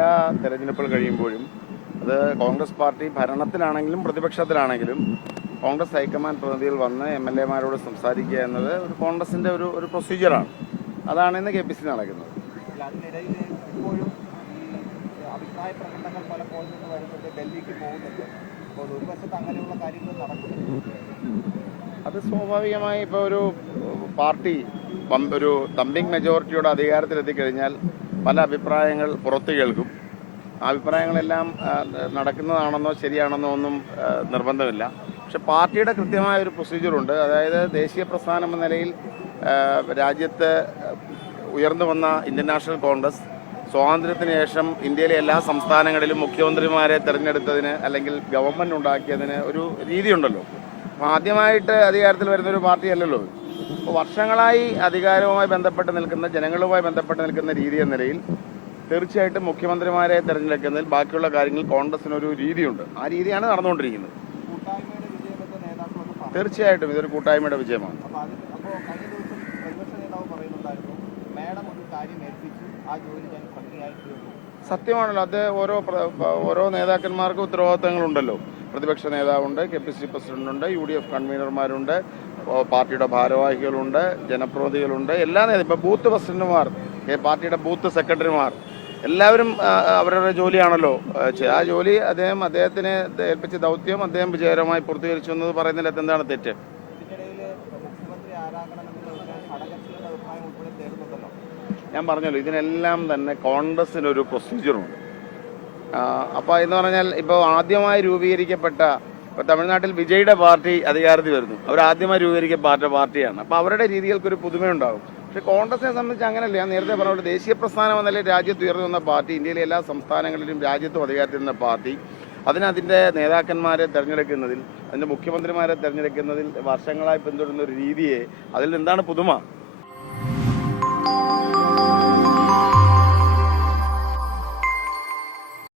എല്ലാ തെരഞ്ഞെടുപ്പുകൾ കഴിയുമ്പോഴും അത് കോൺഗ്രസ് പാർട്ടി ഭരണത്തിലാണെങ്കിലും പ്രതിപക്ഷത്തിലാണെങ്കിലും കോൺഗ്രസ് ഹൈക്കമാൻഡ് പ്രതിനിധികൾ വന്ന് MLA-മാരോട് സംസാരിക്കുക എന്നത് ഒരു കോൺഗ്രസിൻ്റെ ഒരു പ്രൊസീജിയറാണ്. അതാണ് ഇന്ന് KPCC നടക്കുന്നത്. അതിനിടയിൽ ഇപ്പോഴും ഈ അഭിപ്രായ പ്രകടനങ്ങൾ പലപ്പോഴും വരുന്നുണ്ട്, ഡൽഹിക്ക് പോകുന്നുണ്ട്. അപ്പോൾ ഒരു വശത്ത് അങ്ങനെയുള്ള കാര്യങ്ങൾ നടക്കുന്നു. അത് സ്വാഭാവികമായി ഇപ്പോൾ ഒരു പാർട്ടി ഒരു തമ്പിങ് മെജോറിറ്റിയുടെ അധികാരത്തിലെത്തിക്കഴിഞ്ഞാൽ പല അഭിപ്രായങ്ങൾ പുറത്തു കേൾക്കും. ആ അഭിപ്രായങ്ങളെല്ലാം നടക്കുന്നതാണെന്നോ ശരിയാണെന്നോ ഒന്നും നിർബന്ധമില്ല. പക്ഷെ പാർട്ടിയുടെ കൃത്യമായ ഒരു പ്രൊസീജിയറുണ്ട്. അതായത് ദേശീയ പ്രസ്ഥാനം എന്ന നിലയിൽ രാജ്യത്ത് ഉയർന്നു വന്ന ഇന്ത്യൻ നാഷണൽ കോൺഗ്രസ് സ്വാതന്ത്ര്യത്തിന് ശേഷം ഇന്ത്യയിലെ എല്ലാ സംസ്ഥാനങ്ങളിലും മുഖ്യമന്ത്രിമാരെ തിരഞ്ഞെടുത്തതിന് അല്ലെങ്കിൽ ഗവൺമെൻറ് ഉണ്ടാക്കിയതിന് ഒരു രീതിയുണ്ടല്ലോ. അപ്പോൾ ആദ്യമായിട്ട് അധികാരത്തിൽ വരുന്നൊരു പാർട്ടിയല്ലല്ലോ. അപ്പോൾ വർഷങ്ങളായി അധികാരവുമായി ബന്ധപ്പെട്ട് നിൽക്കുന്ന, ജനങ്ങളുമായി ബന്ധപ്പെട്ട് നിൽക്കുന്ന രീതി എന്ന നിലയിൽ തീർച്ചയായിട്ടും മുഖ്യമന്ത്രിമാരെ തിരഞ്ഞെടുക്കുന്നതിൽ ബാക്കിയുള്ള കാര്യങ്ങളിൽ കോൺഗ്രസിനൊരു രീതിയുണ്ട്. ആ രീതിയാണ് നടന്നുകൊണ്ടിരിക്കുന്നത്. തീർച്ചയായിട്ടും ഇതൊരു കൂട്ടായ്മയുടെ വിജയമാണ്. സത്യമാണല്ലോ. അത് ഓരോ നേതാക്കന്മാർക്കും ഉത്തരവാദിത്തങ്ങളുണ്ടല്ലോ. പ്രതിപക്ഷ നേതാവുണ്ട്, KPCC പ്രസിഡന്റുണ്ട്, UDF കൺവീനർമാരുണ്ട്, പാർട്ടിയുടെ ഭാരവാഹികളുണ്ട്, ജനപ്രതിനിധികളുണ്ട്, എല്ലാ ഇപ്പോൾ ബൂത്ത് പ്രസിഡന്റുമാർ, പാർട്ടിയുടെ ബൂത്ത് സെക്രട്ടറിമാർ എല്ലാവരും അവരുടെ ജോലിയാണല്ലോ. ആ ജോലി അദ്ദേഹത്തിന് ഏൽപ്പിച്ച ദൗത്യം അദ്ദേഹം വിജയകരമായി പൂർത്തീകരിച്ചു എന്ന് പറയുന്നതിൽ എന്താണ് തെറ്റ്? ഞാൻ പറഞ്ഞല്ലോ, ഇതിനെല്ലാം തന്നെ കോൺഗ്രസിനൊരു പ്രൊസീജിയറുണ്ട്. അപ്പോൾ എന്ന് പറഞ്ഞാൽ ഇപ്പോൾ ആദ്യമായി രൂപീകരിക്കപ്പെട്ട, ഇപ്പോൾ തമിഴ്നാട്ടിൽ വിജയുടെ പാർട്ടി അധികാരത്തിൽ വരുന്നു. അവർ ആദ്യമായി രൂപീകരിക്കപ്പെട്ട പാർട്ടിയാണ്. അപ്പോൾ അവരുടെ രീതികൾക്കൊരു പുതുമയുണ്ടാകും. പക്ഷേ കോൺഗ്രസിനെ സംബന്ധിച്ച് അങ്ങനെയല്ല. ഞാൻ നേരത്തെ പറഞ്ഞ ദേശീയ പ്രസ്ഥാനം എന്ന നിലയിൽ രാജ്യത്ത് ഉയർന്നു വന്ന പാർട്ടി, ഇന്ത്യയിലെ എല്ലാ സംസ്ഥാനങ്ങളിലും രാജ്യത്തും അധികാരത്തിൽ നിന്ന പാർട്ടി, അതിൻ്റെ നേതാക്കന്മാരെ തിരഞ്ഞെടുക്കുന്നതിൽ, അതിൻ്റെ മുഖ്യമന്ത്രിമാരെ തിരഞ്ഞെടുക്കുന്നതിൽ വർഷങ്ങളായി പിന്തുടരുന്ന ഒരു രീതിയെ, അതിൽ എന്താണ് പുതുമ?